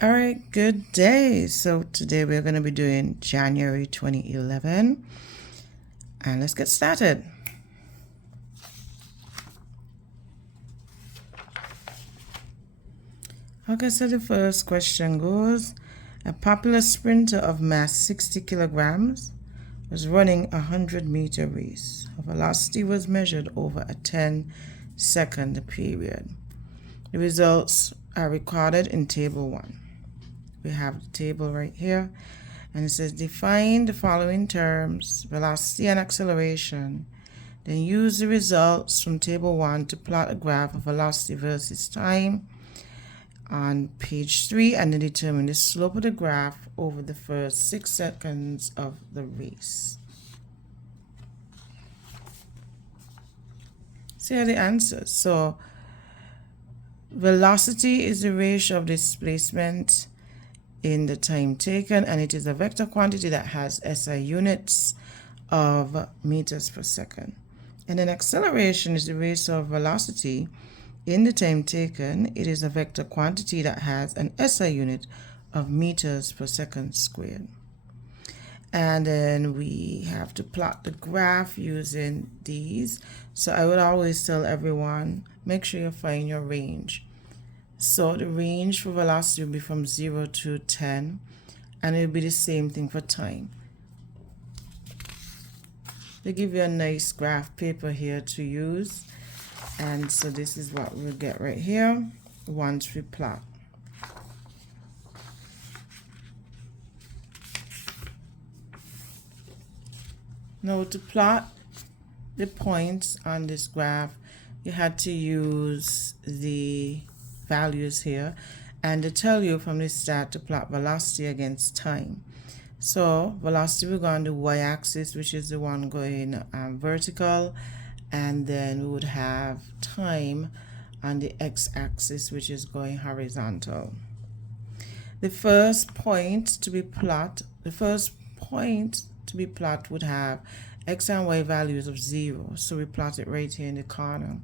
All right, good day. So today we're going to be doing January 2011, and let's get started. Okay, so the first question goes, a popular sprinter of mass 60 kilograms was running a 100-meter race. Her velocity was measured over a 10-second period. The results are recorded in Table 1. We have the table right here, and it says define the following terms, velocity and acceleration. Then use the results from Table 1 to plot a graph of velocity versus time on page 3, and then determine the slope of the graph over the first 6 seconds of the race. So here are the answers. So velocity is the ratio of displacement in the time taken, and it is a vector quantity that has SI units of meters per second. And then acceleration is the ratio of velocity in the time taken. It is a vector quantity that has an SI unit of meters per second squared. And then we have to plot the graph using these. So I would always tell everyone, make sure you find your range. So the range for velocity will be from 0 to 10, and it will be the same thing for time. They give you a nice graph paper here to use, and so this is what we'll get right here once we plot. Now to plot the points on this graph, you had to use the values here, and to tell you from the start to plot velocity against time. So velocity will go on the y-axis, which is the one going vertical, and then we would have time on the x-axis, which is going horizontal. The first point to be plot would have x and y values of 0, so we plot it right here in the corner.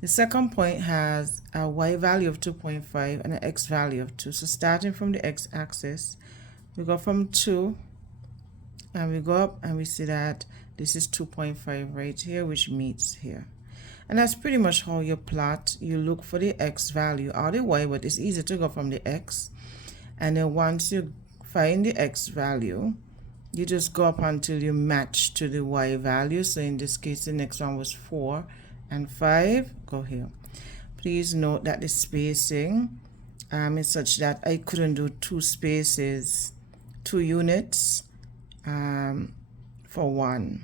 The second point has a y value of 2.5 and an x value of 2. So starting from the x-axis, we go from 2, and we go up, and we see that this is 2.5 right here, which meets here. And that's pretty much how you plot. You look for the x value or the y, but it's easy to go from the x. And then once you find the x value, you just go up until you match to the y value. So in this case, the next one was 4 and 5. Go here. Please note that the spacing is such that I couldn't do 2 units for one,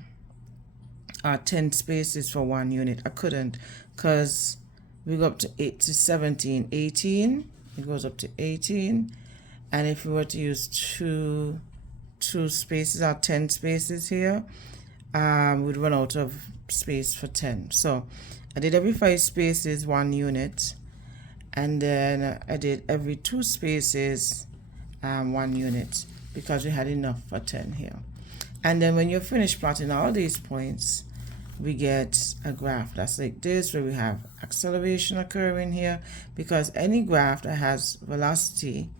10 spaces for 1 unit. I couldn't, because we go up to 8 to 17, 18. It goes up to 18, and if we were to use two spaces or 10 spaces here, we'd run out of space for 10. So I did every 5 spaces 1 unit, and then I did every 2 spaces 1 unit, because we had enough for 10 here. And then when you're finished plotting all these points, we get a graph that's like this, where we have acceleration occurring here, because any graph that has velocity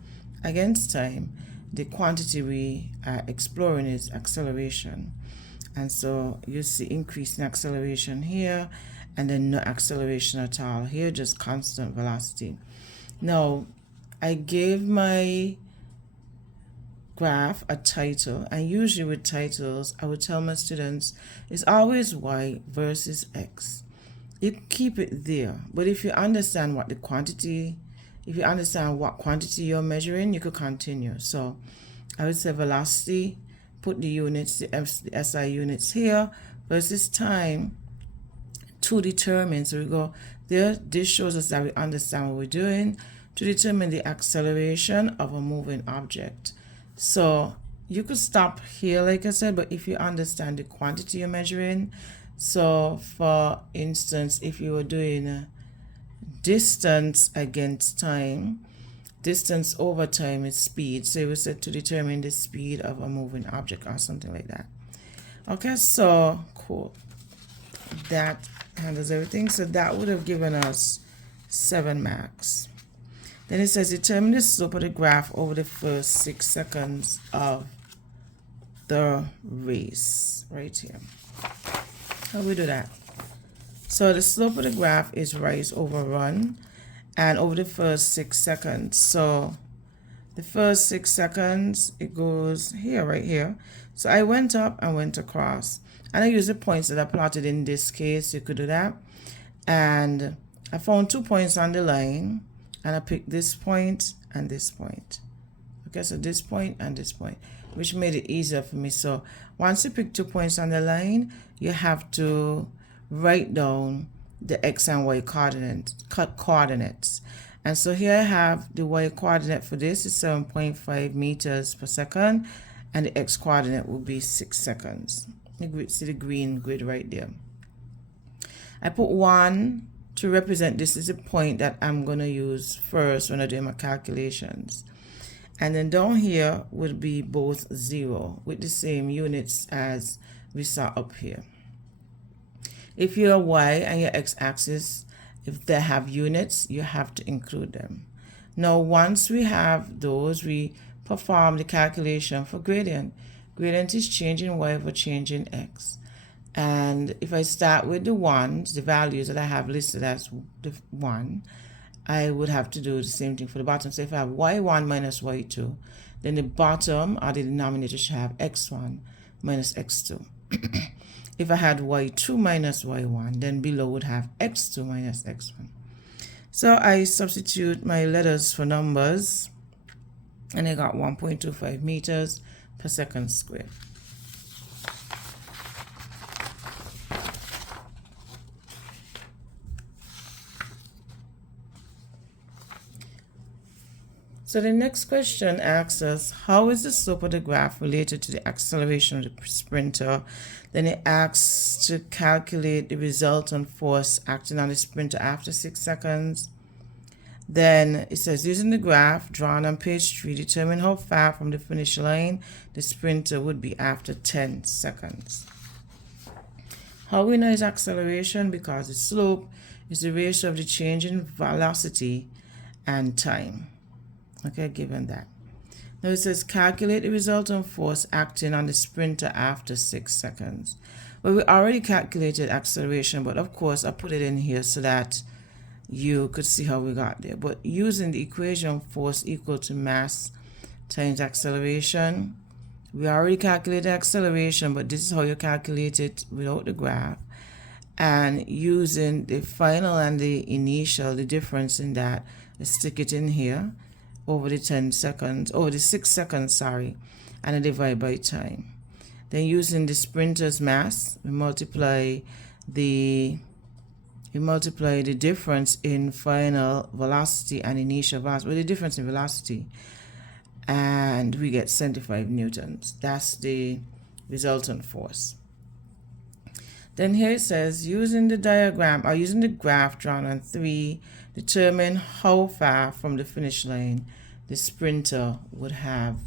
against time, the quantity we are exploring is acceleration. And so you see increase in acceleration here, and then no acceleration at all here, just constant velocity. Now, I gave my graph a title, and usually with titles, I would tell my students it's always y versus x. You keep it there, but if you understand what quantity you're measuring, you could continue. So I would say velocity, put the units, the SI units here, versus time to determine. So we go there. This shows us that we understand what we're doing, to determine the acceleration of a moving object. So you could stop here, like I said, but if you understand the quantity you're measuring, so for instance, if you were doing distance against time, distance over time is speed. So it was said to determine the speed of a moving object or something like that. Okay, so cool. That handles everything. So that would have given us 7 marks. Then it says determine the slope of the graph over the first 6 seconds of the race, right here. How we do that? So the slope of the graph is rise over run, and over the first 6 seconds. So the first 6 seconds, it goes here, right here. So I went up and went across, and I used the points that I plotted in this case. You could do that. And I found 2 points on the line, and I picked this point and this point. Okay, so this point and this point, which made it easier for me. So once you pick 2 points on the line, you have to write down the x and y coordinates. And so here I have the y coordinate for this is 7.5 meters per second, and the x coordinate will be 6 seconds. You see the green grid right there. I put 1 to represent this is a point that I'm going to use first when I do my calculations. And then down here would be both 0 with the same units as we saw up here. If your y and your x-axis, if they have units, you have to include them. Now, once we have those, we perform the calculation for gradient. Gradient is changing y over changing x. And if I start with the ones, the values that I have listed as the 1, I would have to do the same thing for the bottom. So if I have y1 minus y2, then the bottom or the denominator should have x1 minus x2. If I had y2 minus y1, then below would have x2 minus x1. So I substitute my letters for numbers, and I got 1.25 meters per second squared. So the next question asks us, how is the slope of the graph related to the acceleration of the sprinter? Then it asks to calculate the resultant force acting on the sprinter after 6 seconds. Then it says, using the graph drawn on page 3, determine how far from the finish line the sprinter would be after 10 seconds. How we know is acceleration? Because the slope is the ratio of the change in velocity and time. Okay, given that. Now it says calculate the resultant force acting on the sprinter after 6 seconds. Well, we already calculated acceleration, but of course I put it in here so that you could see how we got there. But using the equation force equal to mass times acceleration, we already calculated acceleration, but this is how you calculate it without the graph. And using the final and the initial, the difference in that, let's stick it in here. Over the 10 seconds, over the 6 seconds, sorry, and I divide by time. Then using the sprinter's mass, we multiply the difference in final velocity and initial velocity, the difference in velocity, and we get 75 newtons. That's the resultant force. Then here it says, using the diagram or using the graph drawn on 3, determine how far from the finish line the sprinter would have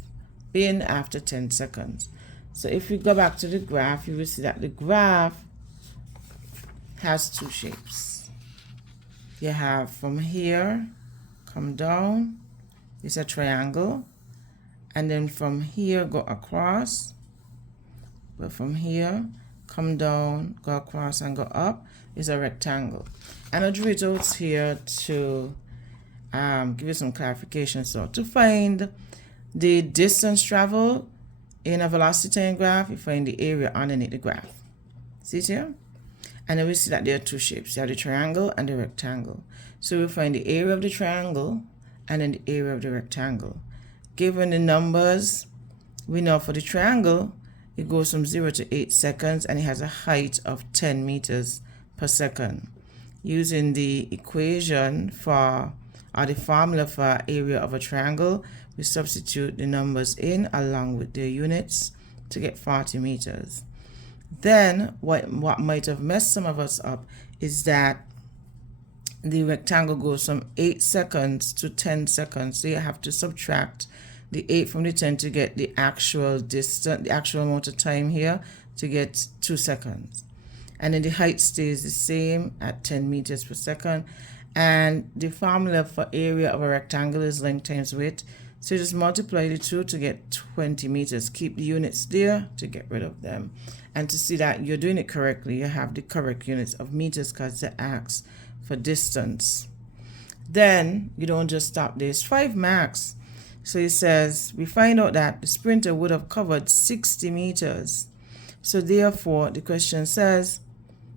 been after 10 seconds. So if we go back to the graph, you will see that the graph has 2 shapes. You have from here, come down, it's a triangle, and then from here go across, but from here, come down, go across and go up is a rectangle. And I drew it out here to give you some clarification. So to find the distance traveled in a velocity time graph, you find the area underneath the graph. See it here? And then we see that there are 2 shapes. You have the triangle and the rectangle. So we find the area of the triangle and then the area of the rectangle. Given the numbers, we know for the triangle, it goes from 0 to 8 seconds and it has a height of 10 meters per second. Using the equation for, or the formula for area of a triangle, we substitute the numbers in along with their units to get 40 meters. Then what might have messed some of us up is that the rectangle goes from 8 seconds to 10 seconds. So you have to subtract the 8 from the 10 to get the actual distance, the actual amount of time here to get 2 seconds. And then the height stays the same at 10 meters per second. And the formula for area of a rectangle is length times width. So just multiply the two to get 20 meters. Keep the units there to get rid of them. And to see that you're doing it correctly, you have the correct units of meters because they ask for distance. Then you don't just stop there. It's 5 marks. So it says, we find out that the sprinter would have covered 60 meters. So therefore, the question says,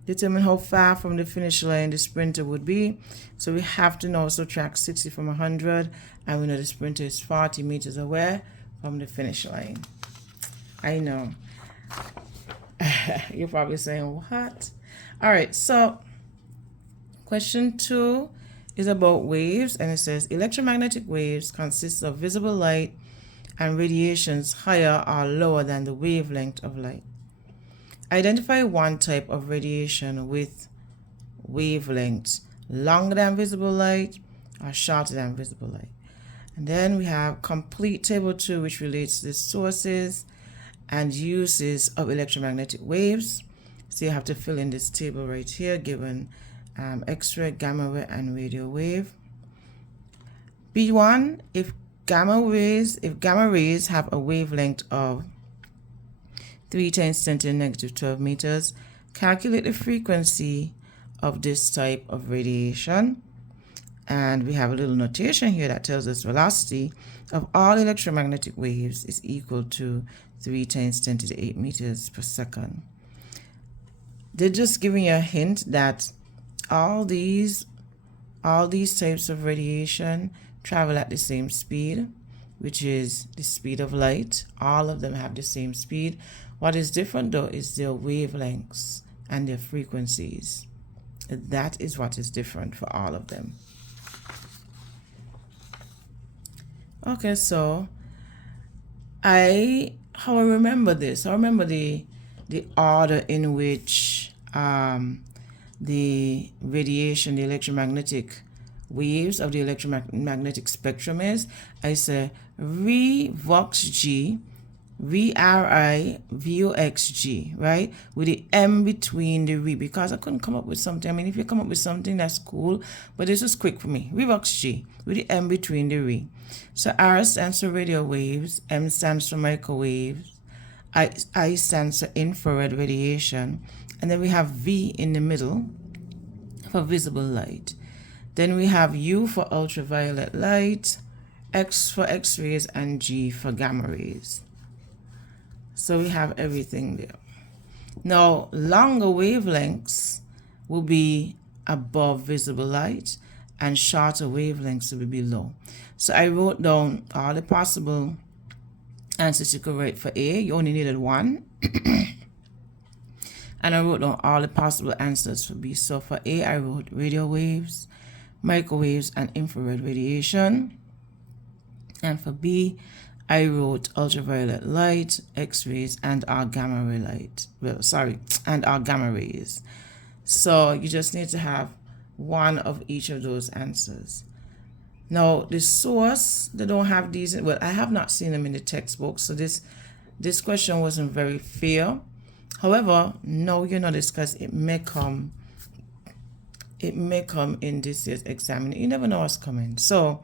determine how far from the finish line the sprinter would be. So we have to now subtract 60 from 100, and we know the sprinter is 40 meters away from the finish line. I know. You're probably saying, what? All right, so question 2 is about waves, and it says electromagnetic waves consist of visible light and radiations higher or lower than the wavelength of light. Identify one type of radiation with wavelengths longer than visible light or shorter than visible light. And then we have complete table 2, which relates to the sources and uses of electromagnetic waves. So you have to fill in this table right here, given X-ray, gamma ray, and radio wave. B1, if gamma rays have a wavelength of 3 times 10 to the negative 12 meters, calculate the frequency of this type of radiation. And we have a little notation here that tells us velocity of all electromagnetic waves is equal to 3 times 10 to the 8 meters per second. They're just giving you a hint that all these types of radiation travel at the same speed, which is the speed of light. All of them have the same speed. What is different though is their wavelengths and their frequencies. That is what is different for all of them. Okay, so how I remember this. I remember the order in which the radiation, the electromagnetic waves of the electromagnetic spectrum is. I say Re Vox G, VRI, VOXG, right? With the M between the Re, because I couldn't come up with something. I mean, if you come up with something, that's cool, but this was quick for me. Revox G with the M between the Re. So R stands for radio waves, M stands for microwaves, I stands for infrared radiation, and then we have V in the middle for visible light. Then we have U for ultraviolet light, X for X-rays, and G for gamma rays. So we have everything there. Now, longer wavelengths will be above visible light, and shorter wavelengths will be below. So I wrote down all the possible answers you could write for A. You only needed one. And I wrote down all the possible answers for B. So for A, I wrote radio waves, microwaves, and infrared radiation. And for B, I wrote ultraviolet light, X-rays, and our gamma ray light. And our gamma rays. So you just need to have one of each of those answers. Now, the source, they don't have these. Well, I have not seen them in the textbook, so this question wasn't very fair. However, no, you know this because it may come in this year's exam. You never know what's coming. So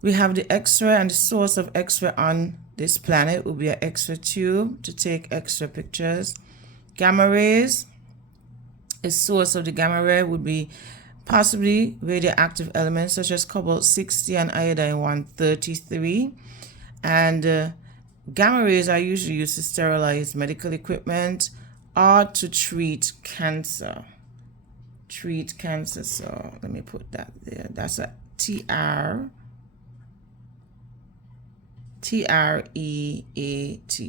we have the X-ray, and the source of X-ray on this planet will be an X-ray tube to take X-ray pictures. Gamma rays, a source of the gamma ray would be possibly radioactive elements such as cobalt-60 and iodine-133. And gamma rays are usually used to sterilize medical equipment or to treat cancer. So let me put that there. That's a TREAT,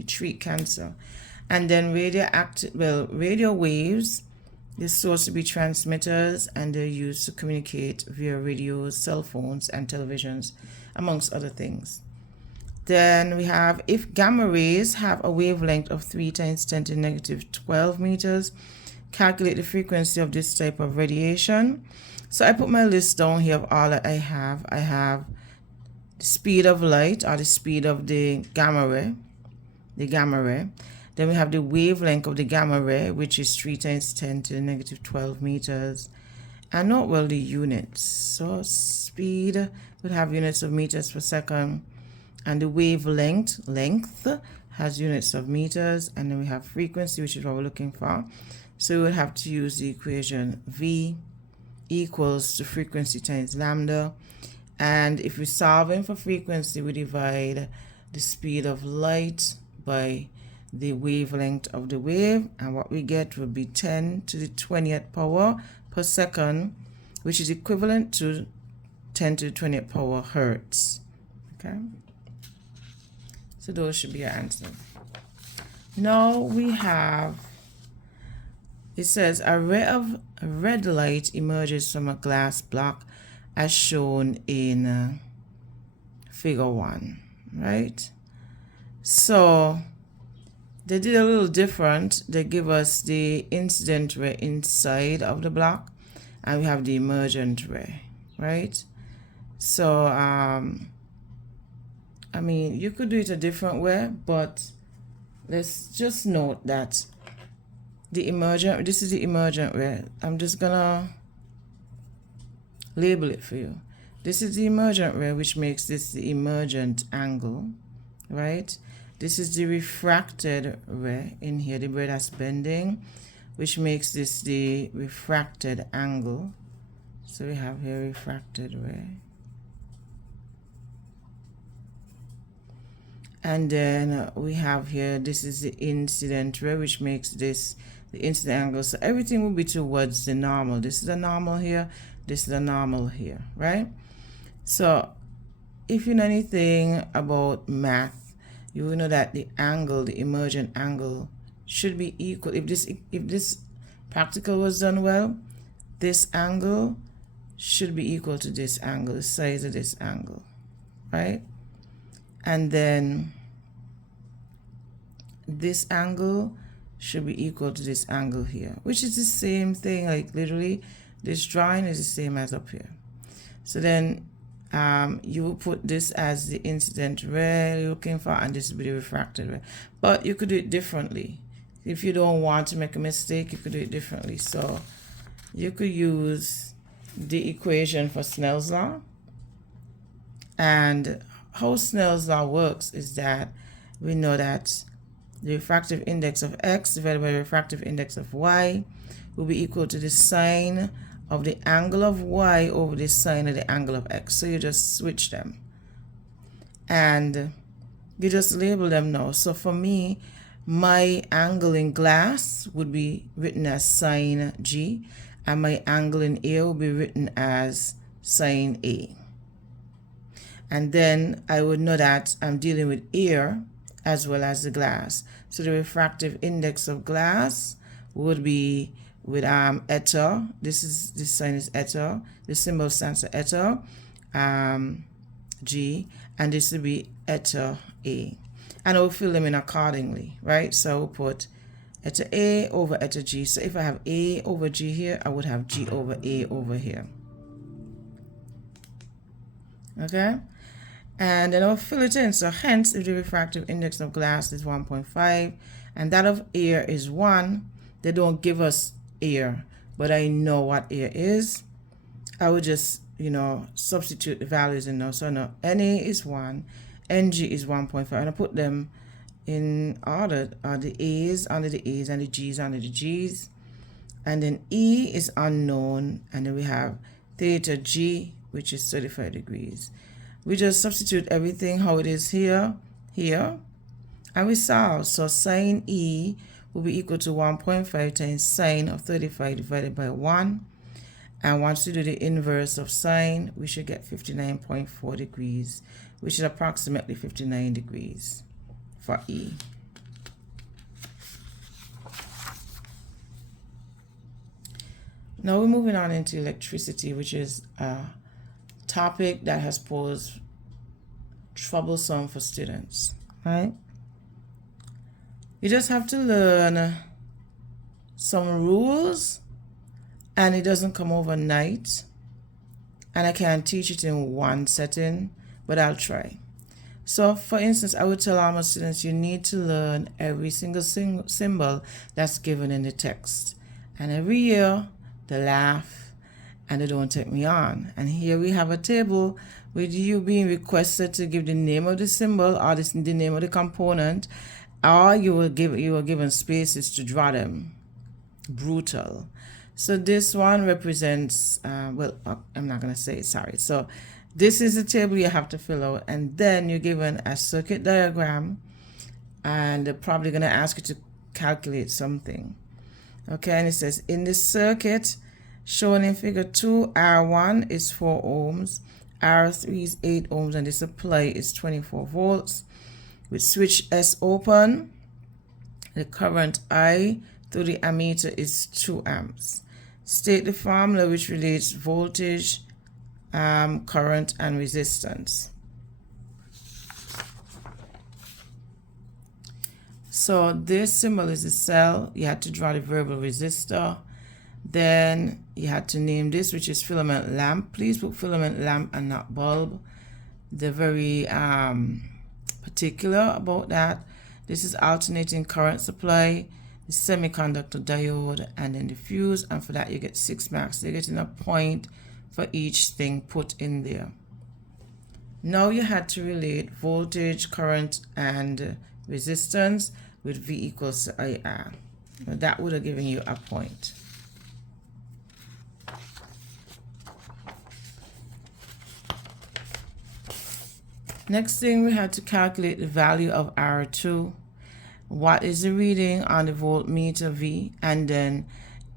treat cancer. And then radio waves, they're supposed to be transmitters, and they're used to communicate via radios, cell phones, and televisions, amongst other things. Then we have, if gamma rays have a wavelength of 3 times 10 to the negative 12 meters, calculate the frequency of this type of radiation. So I put my list down here of all that I have. I have the speed of light, or the speed of the gamma ray. Then we have the wavelength of the gamma ray, which is 3 times 10 to the negative 12 meters. And note well the units. So speed would have units of meters per second, and the wavelength length has units of meters, and then we have frequency, which is what we're looking for. So we would have to use the equation V equals to frequency times lambda. And if we're solving for frequency, we divide the speed of light by the wavelength of the wave, and what we get would be 10 to the 20th power per second, which is equivalent to 10 to the 20th power hertz. Okay, so those should be your answer. Now we have, it says a ray of red light emerges from a glass block as shown in figure 1, right? So they did a little different. They give us the incident ray inside of the block, and we have the emergent ray, right? So I mean, you could do it a different way, but let's just note that the emergent, this is the emergent ray. I'm just gonna label it for you. This is the emergent ray, which makes this the emergent angle, right? This is the refracted ray in here, the ray that's bending, which makes this the refracted angle. So we have here refracted ray. And then we have here, this is the incident ray, which makes this the incident angle. So everything will be towards the normal. This is a normal here, this is a normal here, right? So if you know anything about math, you will know that the angle, the emergent angle, should be equal. If this practical was done well, this angle should be equal to this angle, the size of this angle, right? And then this angle should be equal to this angle here, which is the same thing. Like literally, this drawing is the same as up here. So then you will put this as the incident ray you're looking for, and this will be the refracted ray. But you could do it differently. If you don't want to make a mistake, you could do it differently. So you could use the equation for Snell's law. And how Snell's law works is that we know that the refractive index of x divided by the refractive index of y will be equal to the sine of the angle of y over the sine of the angle of x. So you just switch them and you just label them now. So for me, my angle in glass would be written as sine g, and my angle in air will be written as sine a. And then I would know that I'm dealing with air as well as the glass. So the refractive index of glass would be with eta. This sign is eta. The symbol stands for eta g, and this will be eta a. And I will fill them in accordingly, right? So I will put eta a over eta g. So if I have a over g here, I would have g over a over here. Okay? And then I'll fill it in. So hence, if the refractive index of glass is 1.5 and that of air is 1, they don't give us air, but I know what air is. I would just, substitute the values in now. So now Na is 1, Ng is 1.5, and I put them in order, the A's under the A's and the G's under the G's. And then E is unknown, and then we have theta G, which is 35 degrees. We just substitute everything how it is here, and we solve. So sine E will be equal to 1.5 times sine of 35 divided by 1. And once we do the inverse of sine, we should get 59.4 degrees, which is approximately 59 degrees for E. Now we're moving on into electricity, which is topic that has posed troublesome for students, right? You just have to learn some rules, and it doesn't come overnight, and I can't teach it in one setting, but I'll try. So for instance, I would tell all my students, you need to learn every single symbol that's given in the text, and every year they laugh and they don't take me on. And here we have a table with you being requested to give the name of the symbol or the name of the component, or you were given spaces to draw them. Brutal. So this one represents, well, I'm not going to say it, sorry. So this is the table you have to fill out, and then you're given a circuit diagram, and they're probably going to ask you to calculate something. Okay, and it says in this circuit shown in figure 2, R1 is 4 ohms, R3 is 8 ohms, and the supply is 24 volts. With switch S open, the current I through the ammeter is 2 amps. State the formula which relates voltage, current, and resistance. So this symbol is a cell. You had to draw the variable resistor. Then you had to name this, which is filament lamp. Please put filament lamp and not bulb. They're very particular about that. This is alternating current supply, the semiconductor diode, and then the fuse. And for that you get 6 marks. You're getting a point for each thing put in there. Now you had to relate voltage, current, and resistance with V equals to IR. Now that would have given you a point. Next thing, we had to calculate the value of R2. What is the reading on the voltmeter V? And then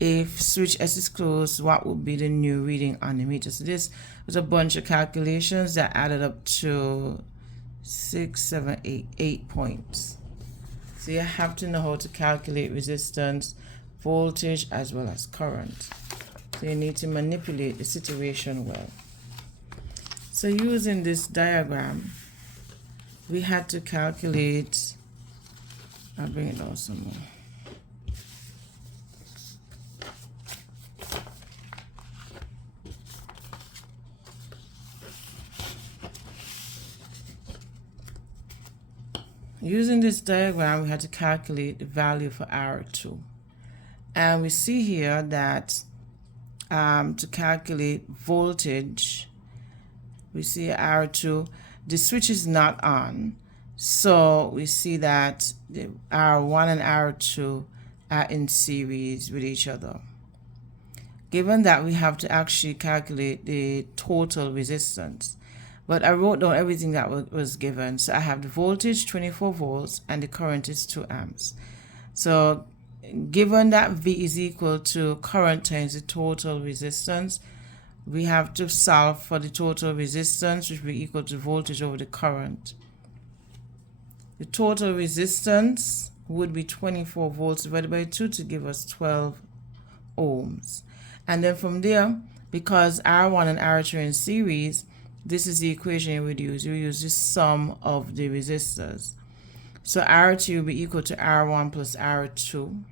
if switch S is closed, what would be the new reading on the meter? So this was a bunch of calculations that added up to 8 points. So you have to know how to calculate resistance, voltage, as well as current. So you need to manipulate the situation well. So using this diagram, we had to calculate, I'll bring it down some more. Using this diagram, we had to calculate the value for R2. And we see here that to calculate voltage, we see R2, the switch is not on. So we see that the R1 and R2 are in series with each other. Given that, we have to actually calculate the total resistance. But I wrote down everything that was given. So I have the voltage, 24 volts, and the current is 2 amps. So given that V is equal to current times the total resistance, we have to solve for the total resistance, which will be equal to voltage over the current. The total resistance would be 24 volts divided by 2 to give us 12 ohms. And then from there, because R1 and R2 are in series, this is the equation you would use. You use the sum of the resistors. So R2 will be equal to R1 plus R2.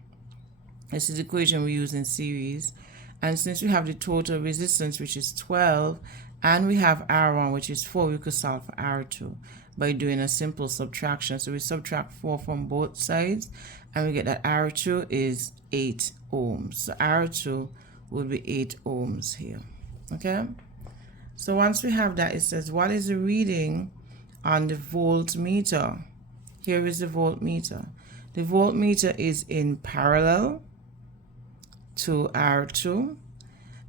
This is the equation we use in series. And since we have the total resistance, which is 12, and we have R1, which is 4, we could solve for R2 by doing a simple subtraction. So we subtract 4 from both sides, and we get that R2 is 8 ohms. So R2 would be 8 ohms here. Okay? So once we have that, it says, what is the reading on the voltmeter? Here is the voltmeter. The voltmeter is in parallel to R2.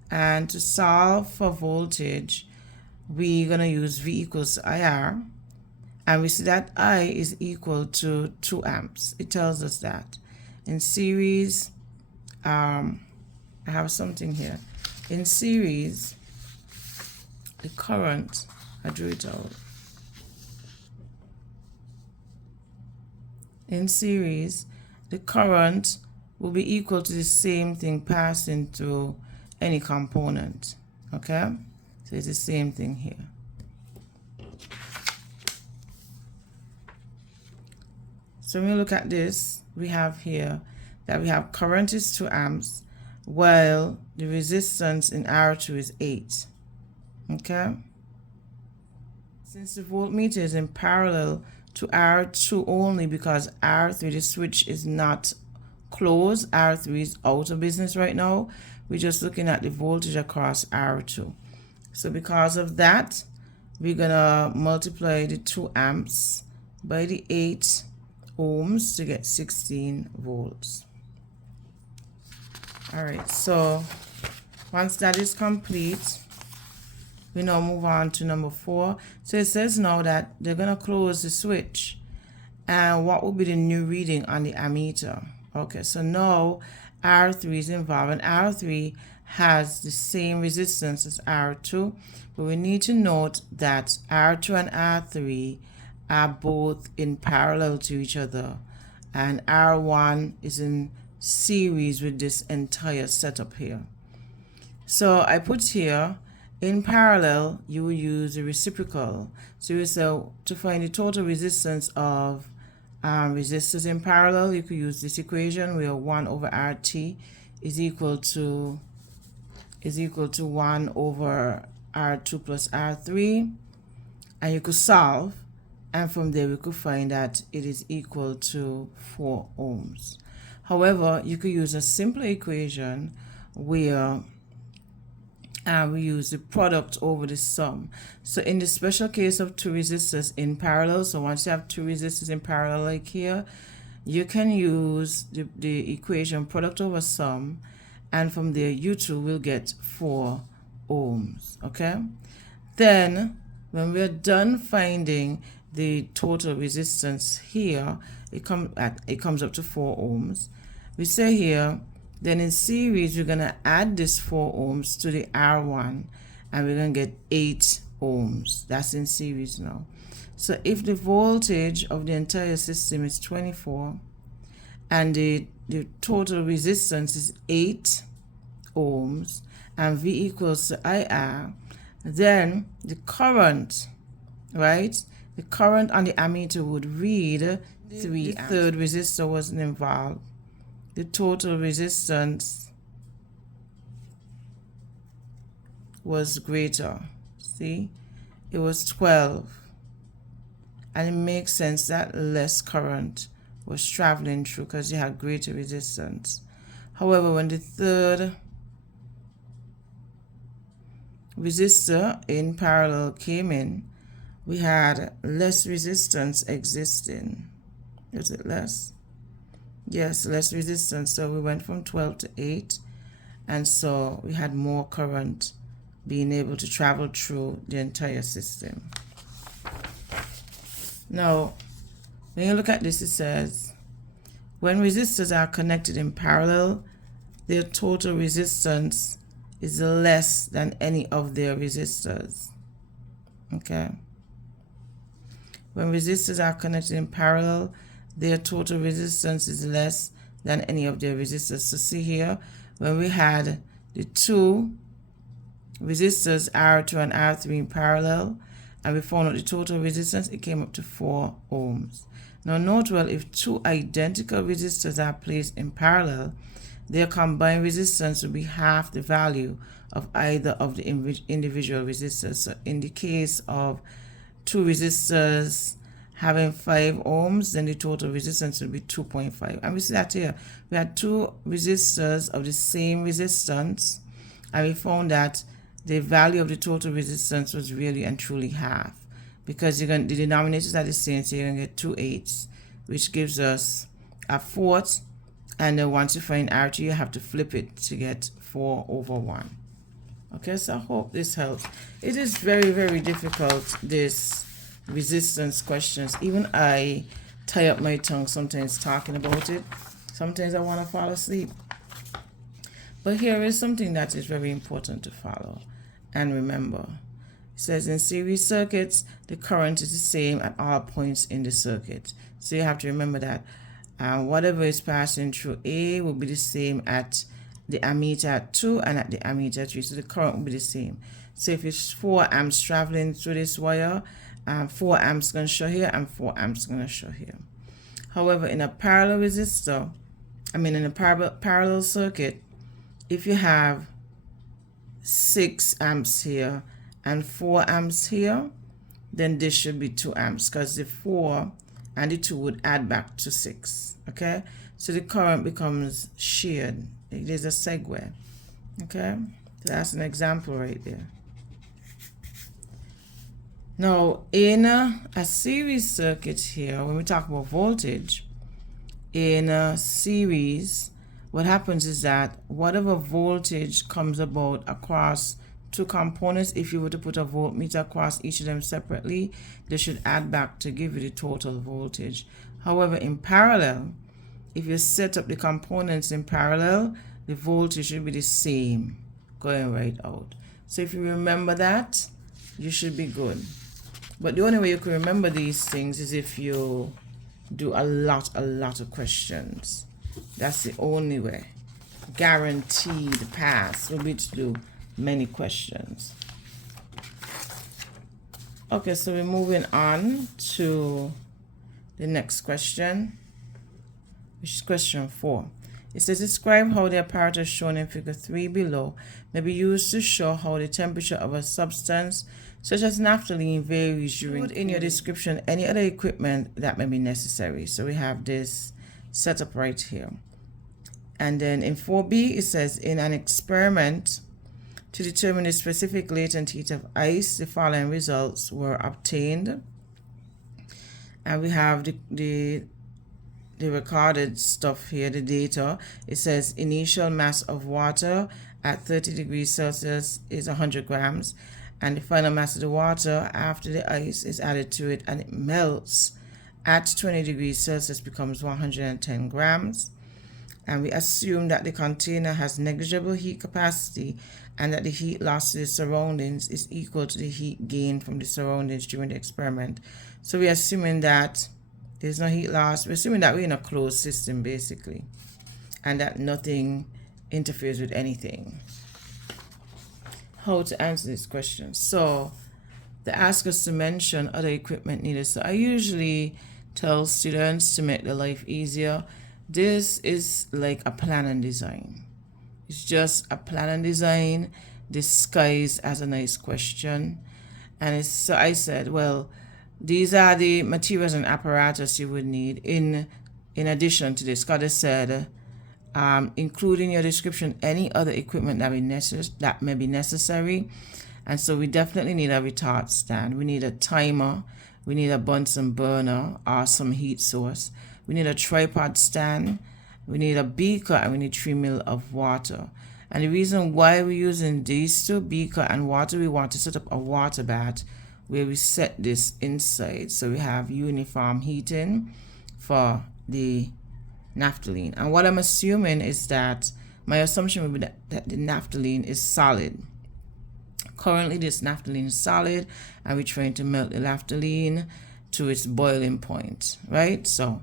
And to solve for voltage, we're going to use V equals to IR. And we see that I is equal to 2 amps. It tells us that. In series, I have something here. In series, the current, I drew it out. In series, the current will be equal to the same thing passing through any component. Okay? So it's the same thing here. So when we look at this, we have here that we have current is 2 amps, while the resistance in R2 is 8. Okay? Since the voltmeter is in parallel to R2 only because R3, the switch is not closed, R3 is out of business right now, we're just looking at the voltage across R2. So because of that, we're gonna multiply the 2 amps by the 8 ohms to get 16 volts. All right, so once that is complete, we now move on to number 4. So it says now that they're gonna close the switch, and what will be the new reading on the ammeter? Okay, so now R3 is involved, and R3 has the same resistance as R2, but we need to note that R2 and R3 are both in parallel to each other, and R1 is in series with this entire setup here. So I put here, in parallel, you will use the reciprocal. So you say to find the total resistance of resistors in parallel, you could use this equation where 1 over RT is equal to 1 over R2 plus R3, and you could solve, and from there we could find that it is equal to 4 ohms. However, you could use a simpler equation where we use the product over the sum. So in the special case of 2 resistors in parallel, so once you have 2 resistors in parallel like here, you can use the equation product over sum, and from there you too will get 4 ohms. Okay, then when we're done finding the total resistance here, it comes up to 4 ohms. We say here, then in series we're going to add this 4 ohms to the R1, and we're going to get 8 ohms. That's in series now. So if the voltage of the entire system is 24 and the total resistance is 8 ohms and V equals to IR, then the current, right? The current on the ammeter would read 3 amps. The third resistor wasn't involved. The total resistance was greater. See, it was 12, and it makes sense that less current was traveling through because you had greater resistance. However, when the third resistor in parallel came in, we had less resistance existing. Is it less? Yes, less resistance. So we went from 12 to 8, and so we had more current being able to travel through the entire system. Now, when you look at this, it says when resistors are connected in parallel, their total resistance is less than any of their resistors. Okay? When resistors are connected in parallel, their total resistance is less than any of their resistors. So see here, when we had the 2 resistors R2 and R3 in parallel, and we found out the total resistance, it came up to 4 ohms. Now note well, if 2 identical resistors are placed in parallel, their combined resistance will be half the value of either of the individual resistors. So in the case of 2 resistors having 5 ohms, then the total resistance will be 2.5. And we see that here. We had 2 resistors of the same resistance, and we found that the value of the total resistance was really and truly half, because the denominators are the same, so you're going to get 2 8s, which gives us a fourth, and then once you find R2, you have to flip it to get 4 over 1. Okay, so I hope this helps. It is very, very difficult, this resistance questions. Even I tie up my tongue sometimes talking about it. Sometimes I want to fall asleep. But here is something that is very important to follow and remember. It says in series circuits, the current is the same at all points in the circuit. So you have to remember that whatever is passing through A will be the same at the ammeter at 2 and at the ammeter at 3. So the current will be the same. So if it's 4 amps traveling through this wire, 4 amps going to show here and 4 amps going to show here. However, in a parallel resistor, in a parallel circuit, if you have 6 amps here and 4 amps here, then this should be 2 amps, because the 4 and the 2 would add back to 6. Okay, so the current becomes shared. It is a segue. Okay, that's an example right there. Now, in a series circuit here, when we talk about voltage, in a series, what happens is that whatever voltage comes about across two components, if you were to put a voltmeter across each of them separately, they should add back to give you the total voltage. However, in parallel, if you set up the components in parallel, the voltage should be the same going right out. So if you remember that, you should be good. But the only way you can remember these things is if you do a lot of questions. That's the only way. Guaranteed pass will be to do many questions. Okay, so we're moving on to the next question, which is question 4. It says, describe how the apparatus shown in figure 3 below may be used to show how the temperature of a substance such as naphthalene varies during. Put in your description any other equipment that may be necessary. So we have this setup right here. And then in 4b, it says, in an experiment to determine the specific latent heat of ice, the following results were obtained. And we have the recorded stuff here, the data. It says initial mass of water at 30 degrees Celsius is 100 grams. And the final mass of the water after the ice is added to it and it melts at 20 degrees Celsius becomes 110 grams. And we assume that the container has negligible heat capacity and that the heat loss to the surroundings is equal to the heat gain from the surroundings during the experiment. So we're assuming that there's no heat loss. We're assuming that we're in a closed system basically and that nothing interferes with anything. How to answer this question. So they ask us to mention other equipment needed. So I usually tell students to make their life easier. This is like a plan and design. It's just a plan and design disguised as a nice question. And so I said, well, these are the materials and apparatus you would need in addition to this. God has said, include in your description any other equipment that may be necessary. And so we definitely need a retard stand. We need a timer. We need a Bunsen burner or some heat source. We need a tripod stand. We need a beaker and we need 3 ml of water. And the reason why we're using these two, beaker and water, we want to set up a water bath where we set this inside. So we have uniform heating for the naphthalene. And what I'm assuming is that my assumption would be that the naphthalene is solid. Currently this naphthalene is solid and we're trying to melt the naphthalene to its boiling point, right? So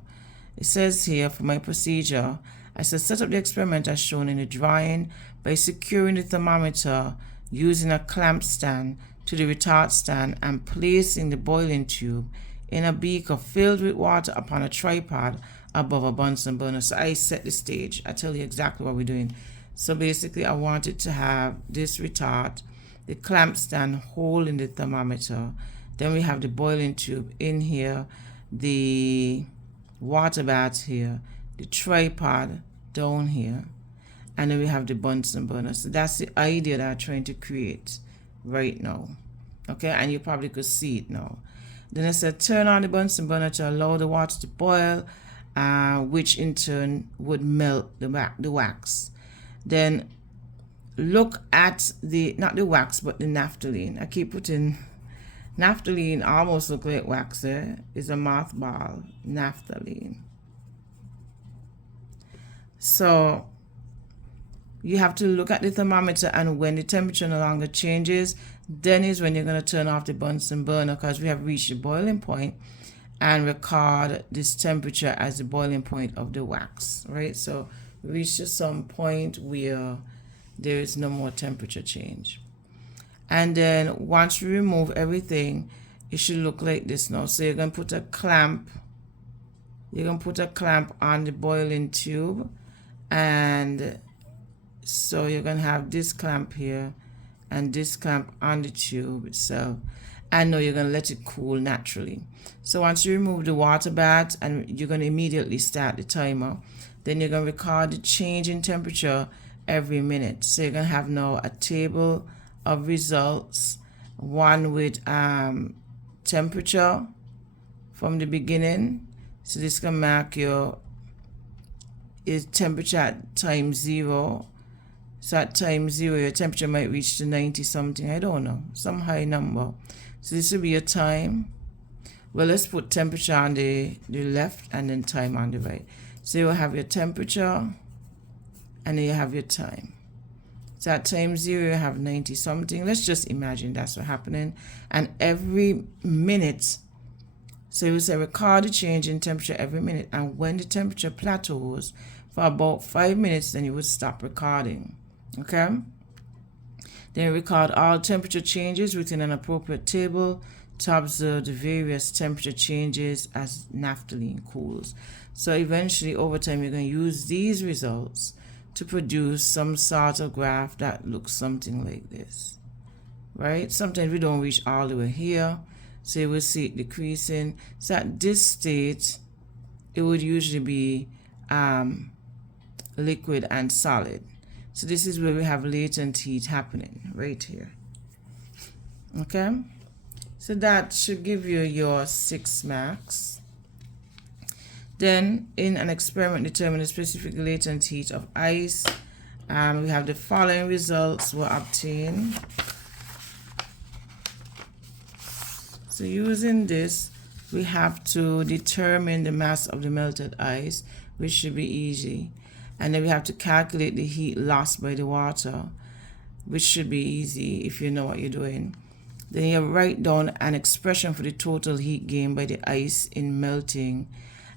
it says here for my procedure, I said set up the experiment as shown in the drawing by securing the thermometer using a clamp stand to the retard stand and placing the boiling tube in a beaker filled with water upon a tripod above a Bunsen burner. So I set the stage. I tell you exactly what we're doing. So basically I wanted to have this retard, the clamp stand holding the thermometer. Then we have the boiling tube in here, the water bath here, the tripod down here, and then we have the Bunsen burner. So that's the idea that I'm trying to create right now. Okay, and you probably could see it now. Then I said turn on the Bunsen burner to allow the water to boil, which in turn would melt the wax. Then look at the, not the wax, but the naphthalene. I keep putting naphthalene, almost look like wax there. Is a mothball, naphthalene. So you have to look at the thermometer, and when the temperature no longer changes, then is when you're going to turn off the Bunsen burner, because we have reached the boiling point, and record this temperature as the boiling point of the wax, right? So we reach to some point where there is no more temperature change. And then once you remove everything, it should look like this now. So you're going to put a clamp. You're going to put a clamp on the boiling tube. And so you're going to have this clamp here and this clamp on the tube itself. And now you're going to let it cool naturally. So once you remove the water bath, and you're going to immediately start the timer, then you're going to record the change in temperature every minute. So you're going to have now a table of results, one with temperature from the beginning. So this can mark your is temperature at time 0. So at time 0 your temperature might reach to 90 something, I don't know, some high number. So this will be your time. Well, let's put temperature on the left and then time on the right. So you will have your temperature and then you have your time. So at time 0 you have 90 something. Let's just imagine that's what's happening. And every minute, so you will say record the change in temperature every minute, and when the temperature plateaus for about 5 minutes, then you would stop recording. Okay? Then you record all temperature changes within an appropriate table to observe the various temperature changes as naphthalene cools. So eventually, over time, you're going to use these results to produce some sort of graph that looks something like this, right? Sometimes we don't reach all the way here, so you will see it decreasing. So at this state, it would usually be liquid and solid. So this is where we have latent heat happening, right here. Okay? So that should give you your 6 marks. Then, in an experiment, determine the specific latent heat of ice. We have the following results were obtained. So using this, we have to determine the mass of the melted ice, which should be easy. And then we have to calculate the heat lost by the water, which should be easy if you know what you're doing. Then you write down an expression for the total heat gained by the ice in melting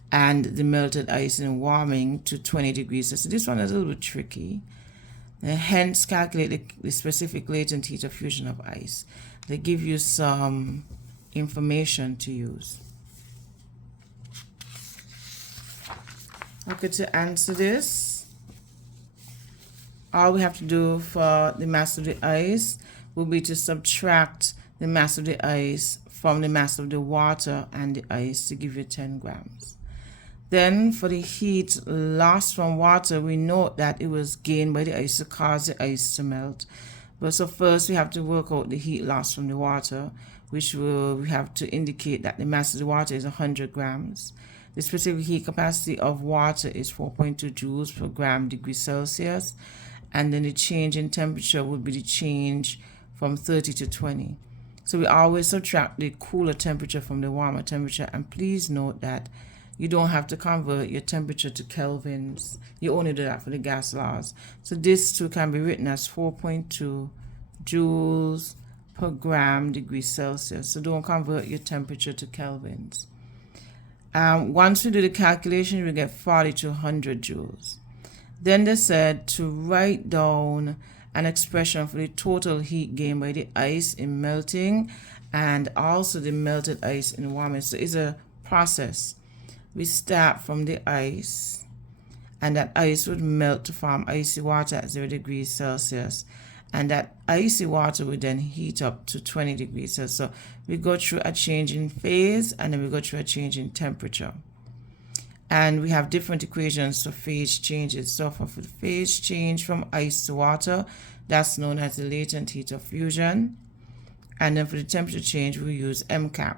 and the melted ice in warming to 20 degrees. So this one is a little bit tricky. And hence calculate the specific latent heat of fusion of ice. They give you some information to use. Okay, to answer this, all we have to do for the mass of the ice will be to subtract the mass of the ice from the mass of the water and the ice to give you 10 grams. Then for the heat lost from water, we know that it was gained by the ice to cause the ice to melt. But so first we have to work out the heat lost from the water, which we have to indicate that the mass of the water is 100 grams. The specific heat capacity of water is 4.2 joules per gram degree Celsius. And then the change in temperature would be the change from 30 to 20. So we always subtract the cooler temperature from the warmer temperature. And please note that you don't have to convert your temperature to kelvins. You only do that for the gas laws. So this too can be written as 4.2 joules per gram degree Celsius. So don't convert your temperature to kelvins. Once we do the calculation, we get 40 to 100 joules. Then they said to write down an expression for the total heat gained by the ice in melting and also the melted ice in warming. So it's a process. We start from the ice, and that ice would melt to form icy water at 0 degrees Celsius. And that icy water would then heat up to 20 degrees Celsius. So we go through a change in phase, and then we go through a change in temperature. And we have different equations for phase changes. So for the phase change from ice to water, that's known as the latent heat of fusion. And then for the temperature change, we use MCAP.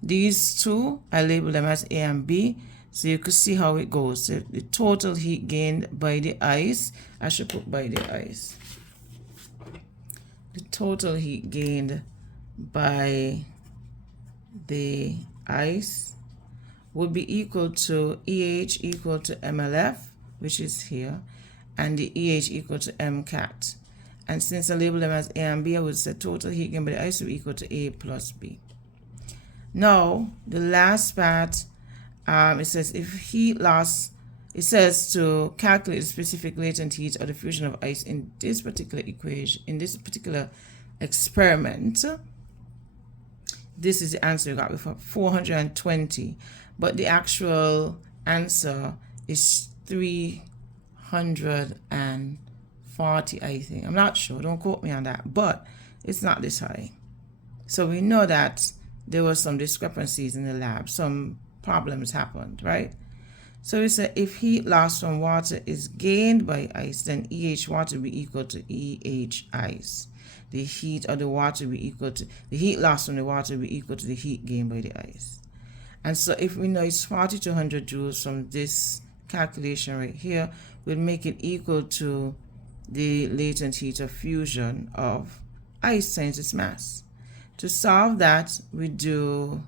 These two, I label them as A and B, so you can see how it goes. So the total heat gained by the ice, I should put by the ice. The total heat gained by the ice would be equal to EH equal to MLF, which is here, and the EH equal to MCAT. And since I label them as A and B, I would say total heat gained by the ice will be equal to A plus B. Now, the last part, it says if heat loss, it says to calculate the specific latent heat of the fusion of ice in this particular equation, in this particular experiment. This is the answer we got before, 420. But the actual answer is 340, I think. I'm not sure, don't quote me on that, but it's not this high. So we know that there were some discrepancies in the lab, some problems happened, right? So we say if heat loss from water is gained by ice, then EH water will be equal to EH ice. The heat of the water will be equal to, the heat loss from the water will be equal to the heat gained by the ice. And so if we know it's 40 to 100 joules from this calculation right here, we'll make it equal to the latent heat of fusion of ice times its mass. To solve that, we do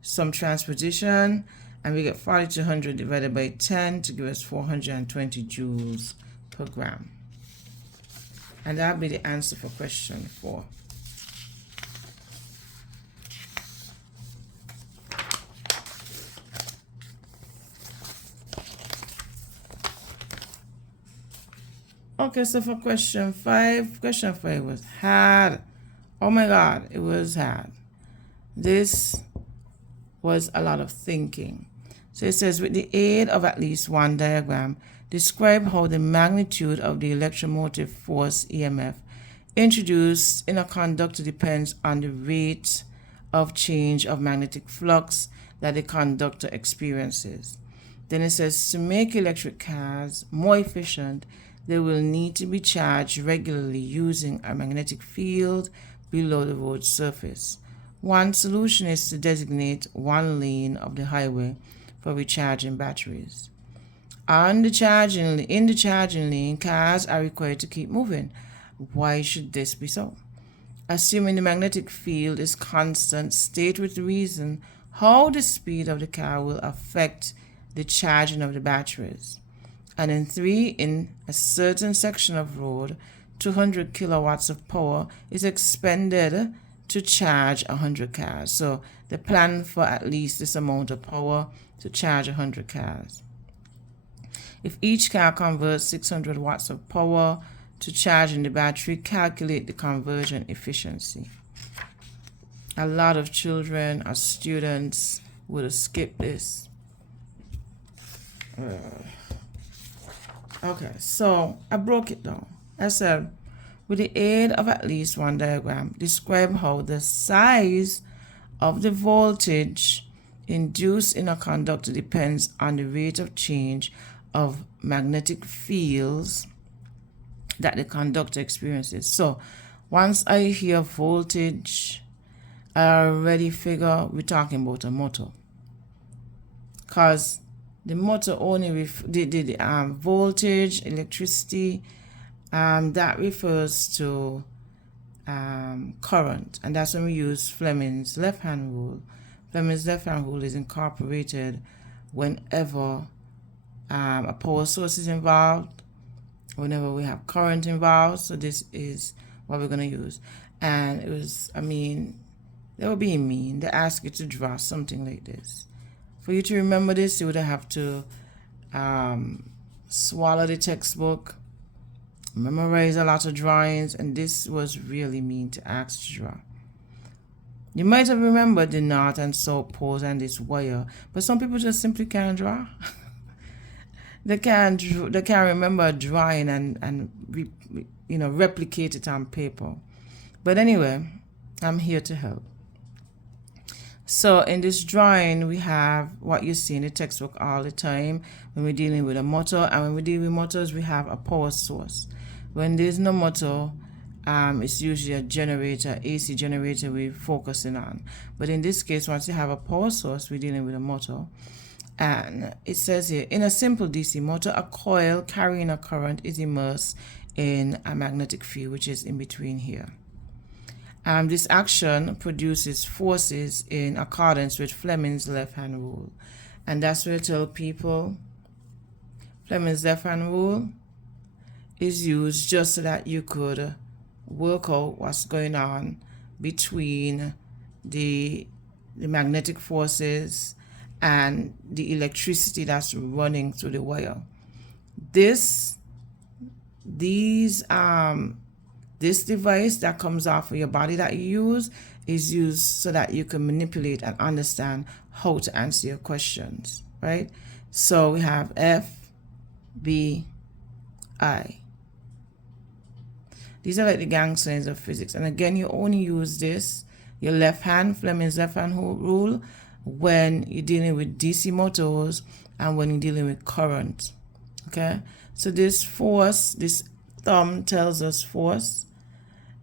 some transposition, and we get 40 to 100 divided by 10 to give us 420 joules per gram. And that'll be the answer for question 4. Okay, so for question 5 was hard. Oh my God, it was hard. This was a lot of thinking. So it says, with the aid of at least one diagram, describe how the magnitude of the electromotive force EMF introduced in a conductor depends on the rate of change of magnetic flux that the conductor experiences. Then it says, to make electric cars more efficient, they will need to be charged regularly using a magnetic field below the road surface. One solution is to designate one lane of the highway for recharging batteries. In the charging lane, cars are required to keep moving. Why should this be so? Assuming the magnetic field is constant, state with reason how the speed of the car will affect the charging of the batteries. And in 3, in a certain section of road, 200 kilowatts of power is expended to charge 100 cars. So the plan for at least this amount of power to charge 100 cars. If each car converts 600 watts of power to charging the battery, calculate the conversion efficiency. A lot of children or students would have skipped this. Okay, so I broke it down. I said, with the aid of at least one diagram, describe how the size of the voltage induced in a conductor depends on the rate of change of magnetic fields that the conductor experiences. So once I hear voltage, I already figure we're talking about a motor, because the motor only the voltage, electricity, that refers to current, and that's when we use Fleming's left-hand rule. Fleming's left-hand rule is incorporated whenever a power source is involved, whenever we have current involved. So this is what we're going to use. And it was, they were being mean. They asked you to draw something like this. For you to remember this, you would have to swallow the textbook, memorize a lot of drawings, and this was really mean to ask to draw. You might have remembered the north and south poles and this wire, but some people just simply can't draw. They can't remember drawing and replicate it on paper. But anyway, I'm here to help. So in this drawing, we have what you see in the textbook all the time when we're dealing with a motor. And when we deal with motors, we have a power source. When there's no motor, it's usually a generator, AC generator we're focusing on. But in this case, once you have a power source, we're dealing with a motor. And it says here, in a simple DC motor, a coil carrying a current is immersed in a magnetic field, which is in between here. This action produces forces in accordance with Fleming's left-hand rule. And that's where I tell people Fleming's left-hand rule is used just so that you could work out what's going on between the magnetic forces and the electricity that's running through the wire. This device that comes off of your body that you use is used so that you can manipulate and understand how to answer your questions, right? So we have F, B, I. These are like the gang signs of physics. And again, you only use this, your left hand, Fleming's left hand rule, when you're dealing with DC motors and when you're dealing with current. Okay, so this force, this thumb tells us force.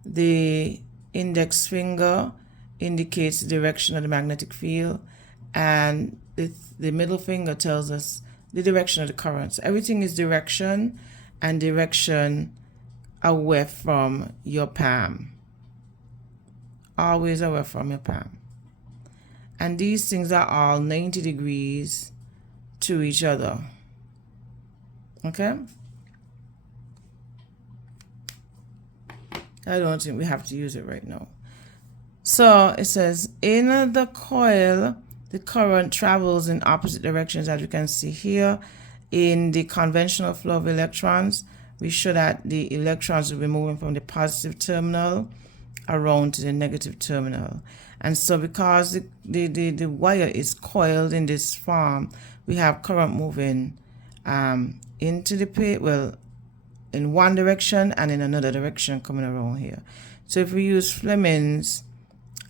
The index finger indicates the direction of the magnetic field, and the middle finger tells us the direction of the current. So everything is direction, and direction away from your palm. Always away from your palm. And these things are all 90 degrees to each other. Okay? I don't think we have to use it right now. So it says, in the coil, the current travels in opposite directions, as you can see here. In the conventional flow of electrons, we show that the electrons will be moving from the positive terminal around to the negative terminal. And so because the wire is coiled in this form, we have current moving into the paper, well, in one direction and in another direction coming around here. So if we use Fleming's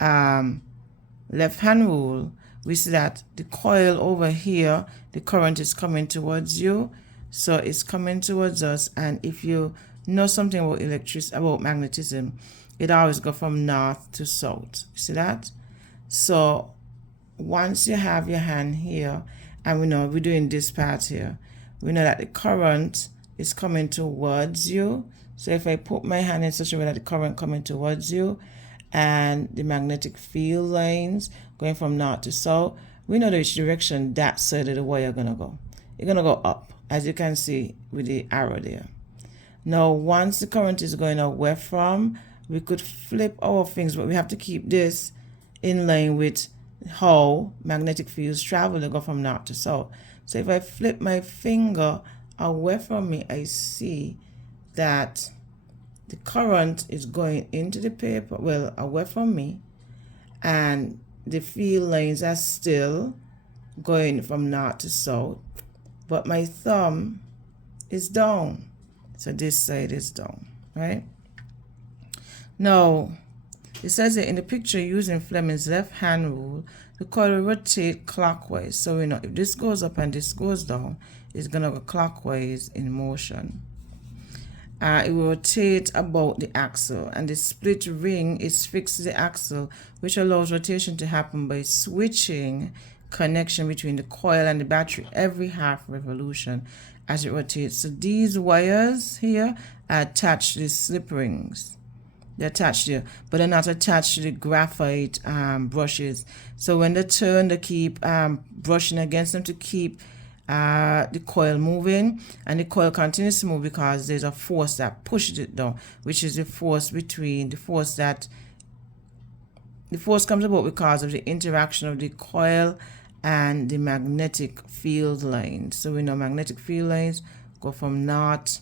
left-hand rule, we see that the coil over here, the current is coming towards you, so it's coming towards us. And if you know something about magnetism, it always goes from north to south. See that? So once you have your hand here, and we know we're doing this part here, we know that the current is coming towards you. So if I put my hand in such a way that the current coming towards you, and the magnetic field lines going from north to south, we know which direction that side of the wire gonna go. It's gonna go up, as you can see with the arrow there. Now, once the current is going away from, we could flip our things, but we have to keep this in line with how magnetic fields travel. They go from north to south. So if I flip my finger away from me, I see that the current is going into the paper, well, away from me, and the field lines are still going from north to south, but my thumb is down. So this side is down, right? Now, it says that in the picture, using Fleming's left-hand rule, the coil will rotate clockwise. So we know if this goes up and this goes down, it's going to go clockwise in motion. It will rotate about the axle, and the split ring is fixed to the axle, which allows rotation to happen by switching connection between the coil and the battery every half revolution as it rotates. So these wires here are attached to the slip rings. They're attached here, but they're not attached to the graphite brushes. So when they turn, they keep brushing against them to keep the coil moving, and the coil continues to move because there's a force that pushes it down, which is the force between the force comes about because of the interaction of the coil and the magnetic field lines. So we know magnetic field lines go from north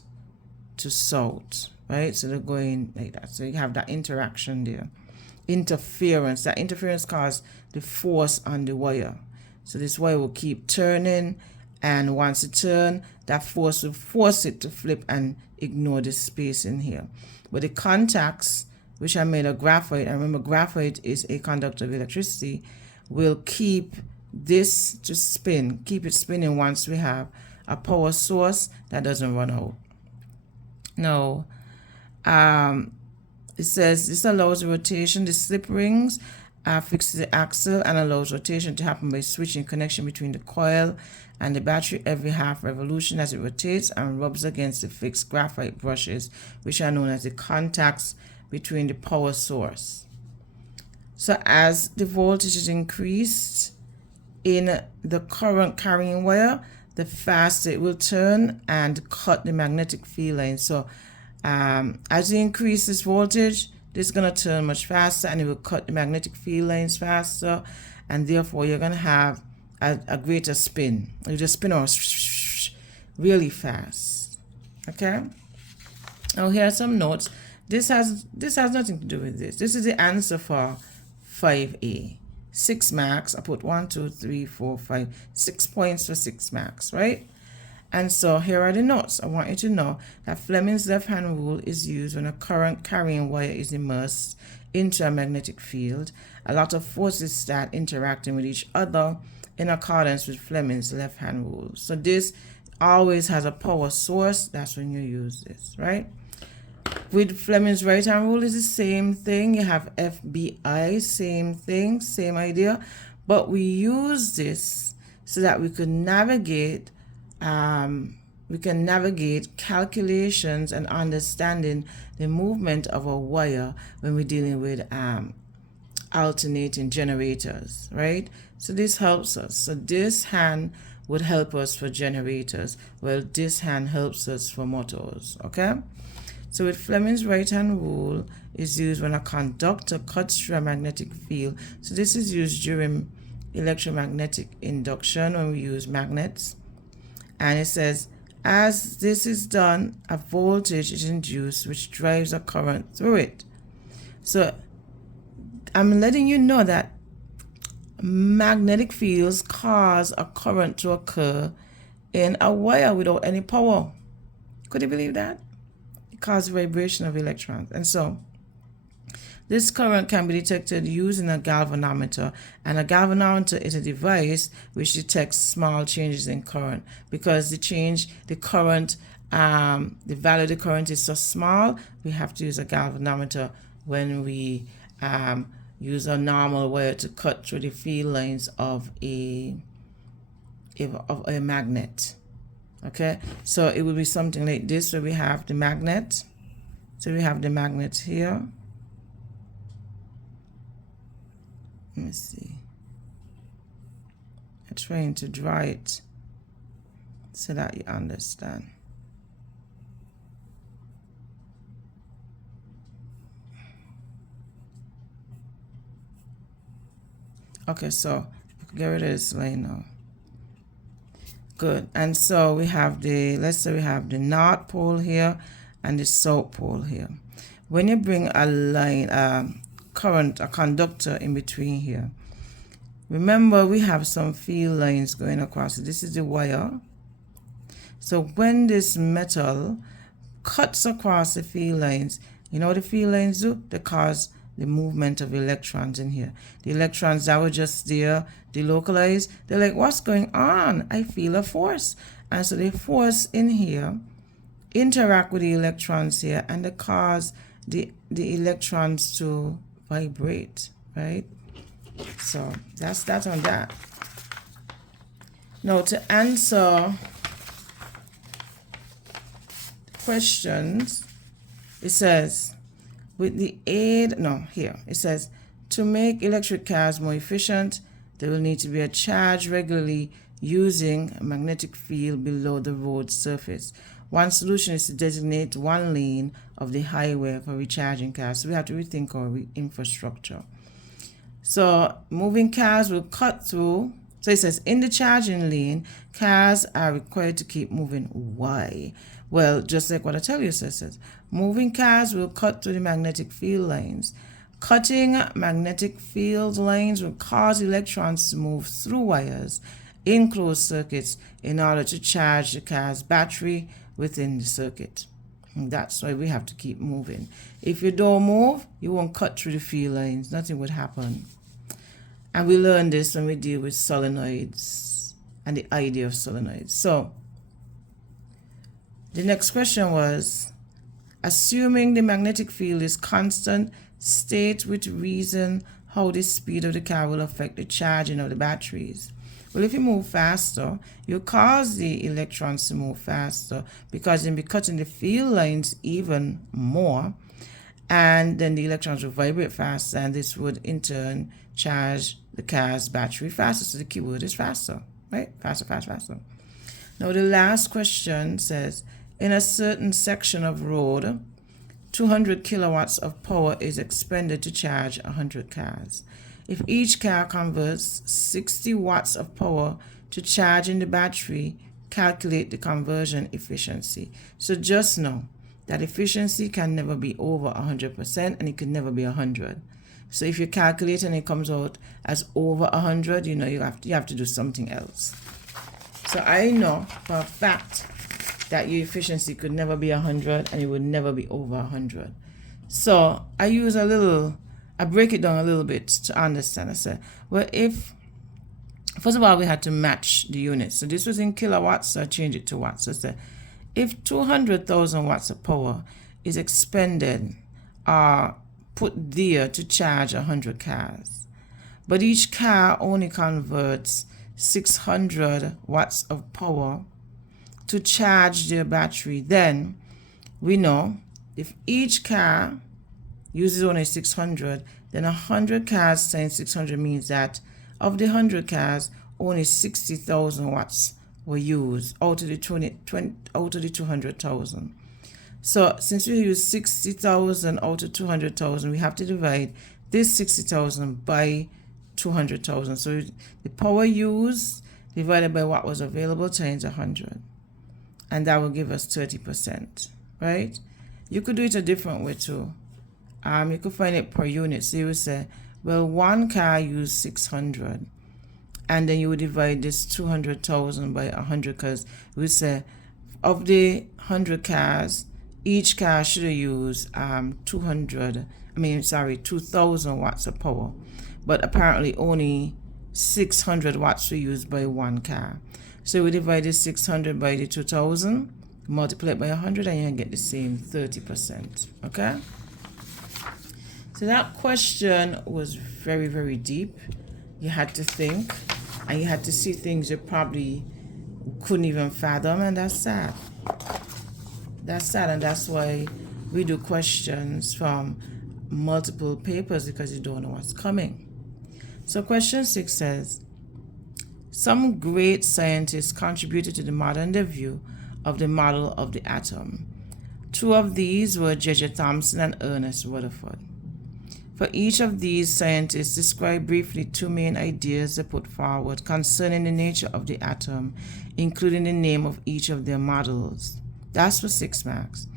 to south, right? So they're going like that. So you have that interaction there. Interference. That interference causes the force on the wire. So this wire will keep turning, and once it turns, that force will force it to flip and ignore the space in here. But the contacts, which are made of graphite, and remember graphite is a conductor of electricity, will keep this to spin, keep it spinning once we have a power source that doesn't run out. Now, it says this allows the rotation. The slip rings are fixed to the axle and allows rotation to happen by switching connection between the coil and the battery every half revolution as it rotates and rubs against the fixed graphite brushes, which are known as the contacts between the power source. So as the voltage is increased in the current carrying wire, the faster it will turn and cut the magnetic field line. So as you increase this voltage, this is going to turn much faster and it will cut the magnetic field lines faster, and therefore you're going to have a greater spin. You just spin on really fast. Okay. Now here are some notes. This has nothing to do with this. This is the answer for 5A. 6 marks. I put 1, 2, 3, 4, 5, 6 points for 6 marks, right? And so here are the notes. I want you to know that Fleming's left-hand rule is used when a current carrying wire is immersed into a magnetic field. A lot of forces start interacting with each other in accordance with Fleming's left-hand rule. So this always has a power source. That's when you use this, right? With Fleming's right-hand rule is the same thing. You have FBI, same thing, same idea. But we use this so that we could navigate calculations and understanding the movement of a wire when we're dealing with alternating generators, right? So this helps us. So this hand would help us for generators, well, this hand helps us for motors, okay? So with Fleming's right-hand rule is used when a conductor cuts through a magnetic field. So this is used during electromagnetic induction when we use magnets. And it says, as this is done, a voltage is induced which drives a current through it. So I'm letting you know that magnetic fields cause a current to occur in a wire without any power. Could you believe that? It causes vibration of electrons. And so this current can be detected using a galvanometer, and a galvanometer is a device which detects small changes in current. Because the current, the value of the current is so small, we have to use a galvanometer when we use a normal wire to cut through the field lines of a magnet. Okay, so it will be something like this where we have the magnet. So we have the magnet here. Let me see. I'm trying to draw it so that you understand. Okay, so get rid of this line now. Good. And so we have let's say we have the north pole here and the south pole here. When you bring a line, a conductor in between here, remember we have some field lines going across. This is the wire. So when this metal cuts across the field lines, you know what the field lines do? They cause the movement of electrons in here. The electrons that were just there, delocalized, they're like, what's going on? I feel a force. And so the force in here interact with the electrons here, and they cause the electrons to vibrate, right? So that's that on that. Now to answer questions, it says, it says, to make electric cars more efficient, there will need to be a charge regularly using a magnetic field below the road surface. One solution is to designate one lane of the highway for recharging cars. So we have to rethink our infrastructure. So moving cars will cut through. So it says, in the charging lane, cars are required to keep moving. Why? Well, just like what I tell you, so it says, moving cars will cut through the magnetic field lines. Cutting magnetic field lines will cause electrons to move through wires in closed circuits in order to charge the car's battery within the circuit. And that's why we have to keep moving. If you don't move, you won't cut through the field lines. Nothing would happen. And we learn this when we deal with solenoids and the idea of solenoids. So the next question was, assuming the magnetic field is constant, state with reason how the speed of the car will affect the charging of the batteries. Well, if you move faster, you cause the electrons to move faster because you'll be cutting the field lines even more, and then the electrons will vibrate faster, and this would in turn charge the car's battery faster. So the keyword is faster, right? Faster, faster, faster. Now the last question says, in a certain section of road, 200 kilowatts of power is expended to charge 100 cars. If each car converts 60 watts of power to charging the battery, calculate the conversion efficiency. So just know that efficiency can never be over 100%, and it can never be 100. So if you calculate and it comes out as over 100, you know you have to do something else. So I know for a fact that your efficiency could never be 100 and it would never be over 100. So I break it down a little bit to understand. I say, well, if first of all, we had to match the units. So this was in kilowatts, so I changed it to watts. So say if 200,000 watts of power is expended or put there to charge 100 cars, but each car only converts 600 watts of power to charge their battery, then we know if each car uses only 600, then 100 cars times 600 means that of the 100 cars, only 60,000 watts were used out of the 200,000. So since we use 60,000 out of 200,000, we have to divide this 60,000 by 200,000. So the power used divided by what was available times 100. And that will give us 30%, right? You could do it a different way too. You could find it per unit. So you would say, well, one car used 600. And then you would divide this 200,000 by 100, because we would say of the 100 cars, each car should have used 2,000 watts of power. But apparently only 600 watts were used by one car. So we divide the 600 by the 2,000, multiply it by 100, and you get the same 30%. Okay? So that question was very, very deep. You had to think, and you had to see things you probably couldn't even fathom, and that's sad. That's sad, and that's why we do questions from multiple papers, because you don't know what's coming. So question 6 says, some great scientists contributed to the modern view of the model of the atom. Two of these were J.J. Thomson and Ernest Rutherford. For each of these scientists, describe briefly two main ideas they put forward concerning the nature of the atom, including the name of each of their models. That's for 6 marks.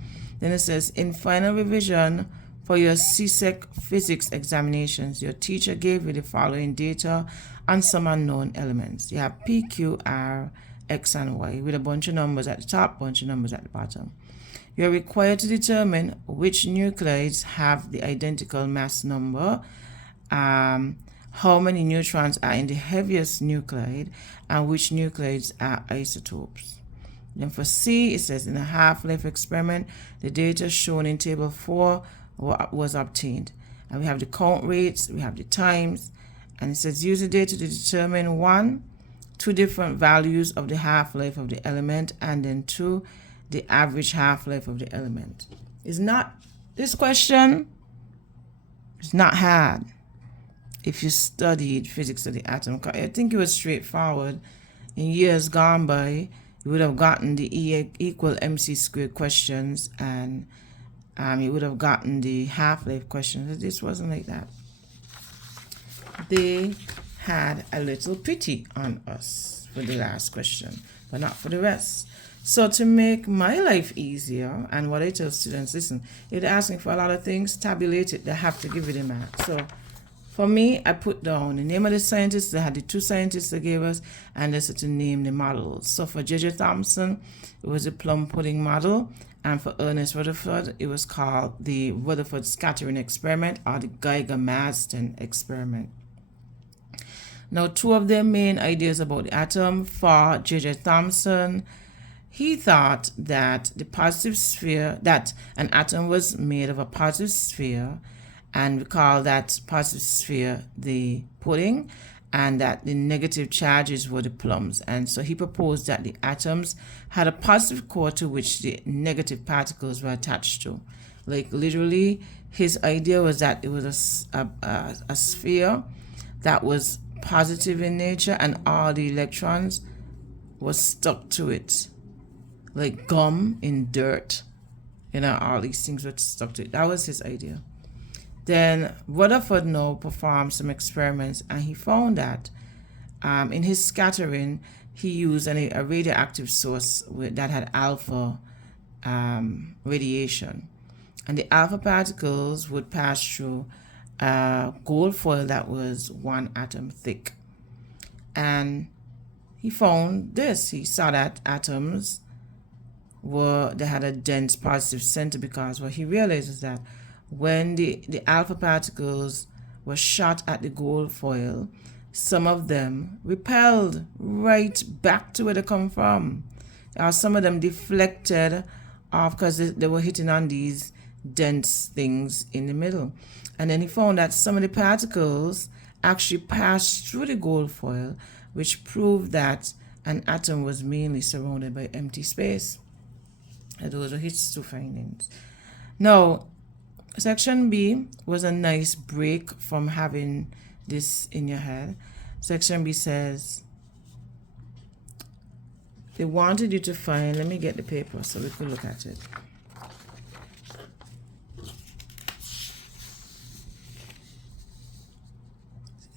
Then it says, in final revision for your CSEC Physics examinations, your teacher gave you the following data on some unknown elements. You have P, Q, R, X, and Y, with a bunch of numbers at the top, bunch of numbers at the bottom. You are required to determine which nuclides have the identical mass number, how many neutrons are in the heaviest nuclide, and which nuclides are isotopes. Then for C, it says, in a half-life experiment, the data shown in table 4 was obtained. And we have the count rates, we have the times, and it says, use the data to determine 2 different values of the half-life of the element, and then 2, the average half-life of the element. This question is not hard if you studied physics of the atom. I think it was straightforward. In years gone by, you would have gotten the E equal mc squared questions, and you would have gotten the half-life questions. This wasn't like that. They had a little pity on us for the last question, but not for the rest. So to make my life easier, and what I tell students, listen, if they're asking for a lot of things, tabulate it. They have to give it a mark. So for me, I put down the name of the scientists. They had the 2 scientists they gave us, and they said to name the models. So for J.J. Thomson, it was a plum pudding model, and for Ernest Rutherford, it was called the Rutherford scattering experiment, or the Geiger-Marsden experiment. Now, 2 of their main ideas about the atom. For J.J. Thomson, he thought that that an atom was made of a positive sphere, and we call that positive sphere the pudding, and that the negative charges were the plums. And so he proposed that the atoms had a positive core to which the negative particles were attached to. Like literally, his idea was that it was a sphere that was positive in nature, and all the electrons were stuck to it, like gum in dirt. All these things were stuck to it. That was his idea. Then Rutherford now performed some experiments, and he found that in his scattering, he used a radioactive source that had alpha radiation. And the alpha particles would pass through gold foil that was 1 atom thick. And he found this. He saw that atoms they had a dense positive center, because what he realized is that when the alpha particles were shot at the gold foil, some of them repelled right back to where they come from. Some of them deflected off because they were hitting on these dense things in the middle. And then he found that some of the particles actually passed through the gold foil, which proved that an atom was mainly surrounded by empty space. And those are his two findings. Now, section B was a nice break from having this in your head. Section B says they wanted you to find, let me get the paper so we could look at it.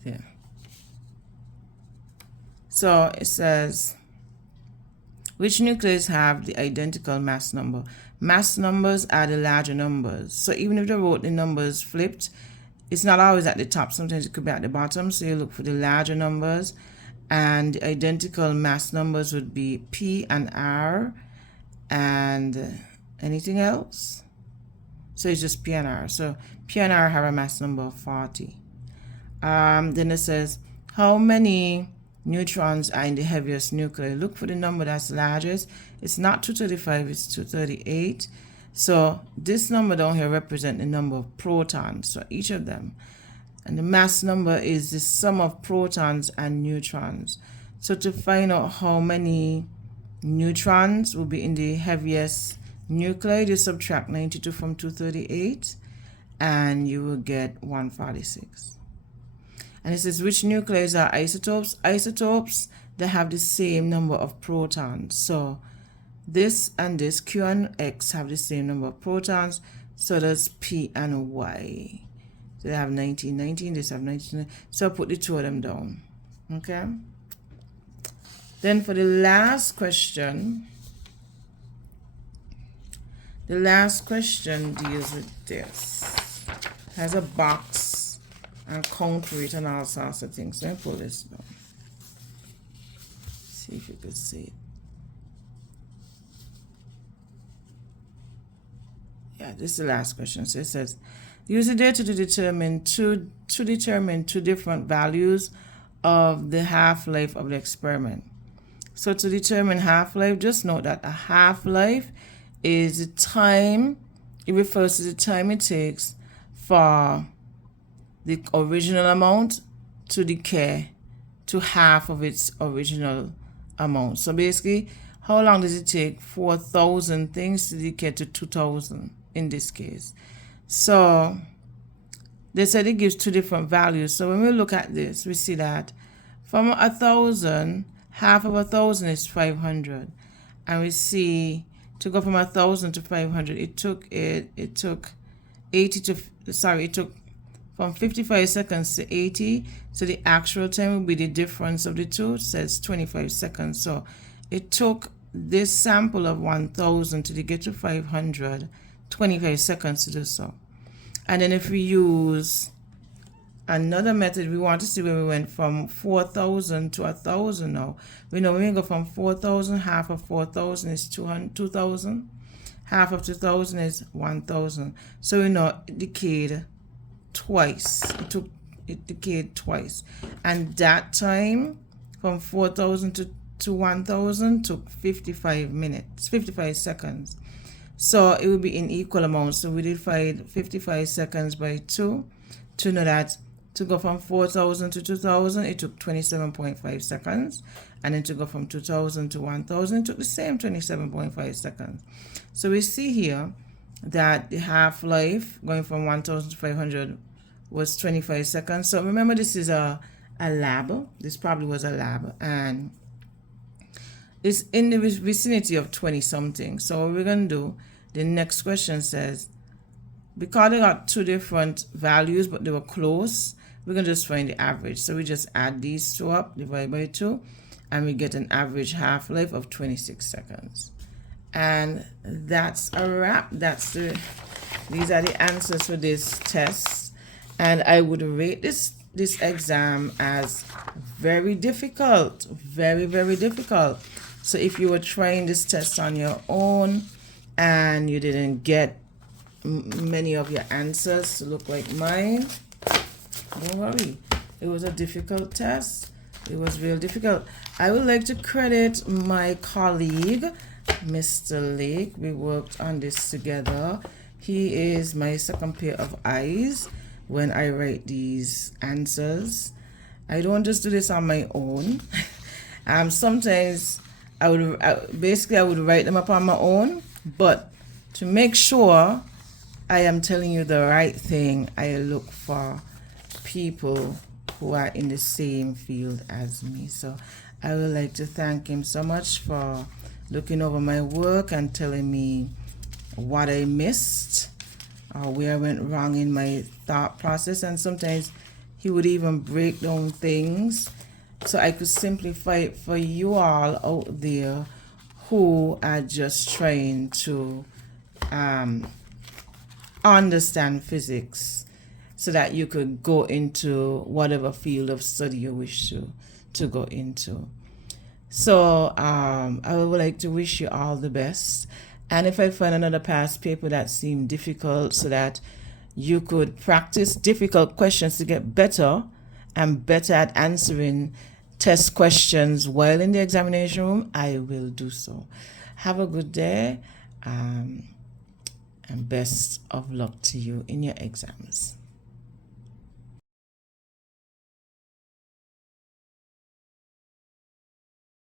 Yeah. So it says, which nucleus have the identical mass number? Mass numbers are the larger numbers. So even if they wrote the numbers flipped, it's not always at the top. Sometimes it could be at the bottom. So you look for the larger numbers. And the identical mass numbers would be P and R. And anything else? So it's just P and R. So P and R have a mass number of 40. Then it says, how many neutrons are in the heaviest nuclei? Look for the number that's largest. It's not 235, it's 238. So this number down here represents the number of protons, so each of them. And the mass number is the sum of protons and neutrons. So to find out how many neutrons will be in the heaviest nuclei, you subtract 92 from 238 and you will get 146. And it says, which nuclei are isotopes? Isotopes, they have the same number of protons. So this and this, Q and X, have the same number of protons. So does P and Y. So they have 19, 19, this have 19. So put the two of them down. Okay. Then for the last question deals with this. Has a box and count rate and all sorts of things. Let me pull this down. See if you could see it. Yeah, this is the last question. So it says, use the data to determine two different values of the half-life of the experiment. So to determine half-life, just note that a half-life is the time, it refers to the time it takes for the original amount to decay to half of its original amount. So basically, how long does it take 4,000 things to decay to 2,000 in this case? So they said it gives two different values. So when we look at this, we see that from 1,000, half of 1,000 is 500. And we see to go from 1,000 to 500, it took from 55 seconds to 80. So the actual time will be the difference of the two. It says 25 seconds. So it took this sample of 1,000 to get to 500, 25 seconds to do so. And then if we use another method, we want to see where we went from 4,000 to 1,000 now. We know when we go from 4,000, half of 4,000 is 2,000. Half of 2,000 is 1,000. So we know it decayed twice. It decayed twice. And that time from 4,000 to 1,000 took 55 seconds. So it will be in equal amounts. So we divide 55 seconds by 2 to know that to go from 4,000 to 2,000, it took 27.5 seconds. And then to go from 2,000 to 1,000, it took the same 27.5 seconds. So we see here that the half-life going from 1,000 to 500 was 25 seconds. So remember, this is a lab. This probably was a lab. And it's in the vicinity of 20-something. So what we're going to do, the next question says, because they got two different values, but they were close, we're going to just find the average. So we just add these two up, divide by 2, and we get an average half-life of 26 seconds. And that's a wrap. These are the answers for this test. And I would rate this exam as very difficult, very, very difficult. So if you were trying this test on your own and you didn't get many of your answers to look like mine, don't worry. It was a difficult test. It was real difficult. I would like to credit my colleague, Mr. Lake. We worked on this together. He is my second pair of eyes when I write these answers. I don't just do this on my own. Sometimes I would write them up on my own, but to make sure I am telling you the right thing, I look for people who are in the same field as me. So I would like to thank him so much for looking over my work and telling me what I missed or where I went wrong in my thought process. And sometimes he would even break down things so I could simplify it for you all out there who are just trying to understand physics, so that you could go into whatever field of study you wish to go into. So I would like to wish you all the best. And if I find another past paper that seemed difficult, so that you could practice difficult questions to get better and better at answering test questions while in the examination room, I will do so. Have a good day, and best of luck to you in your exams.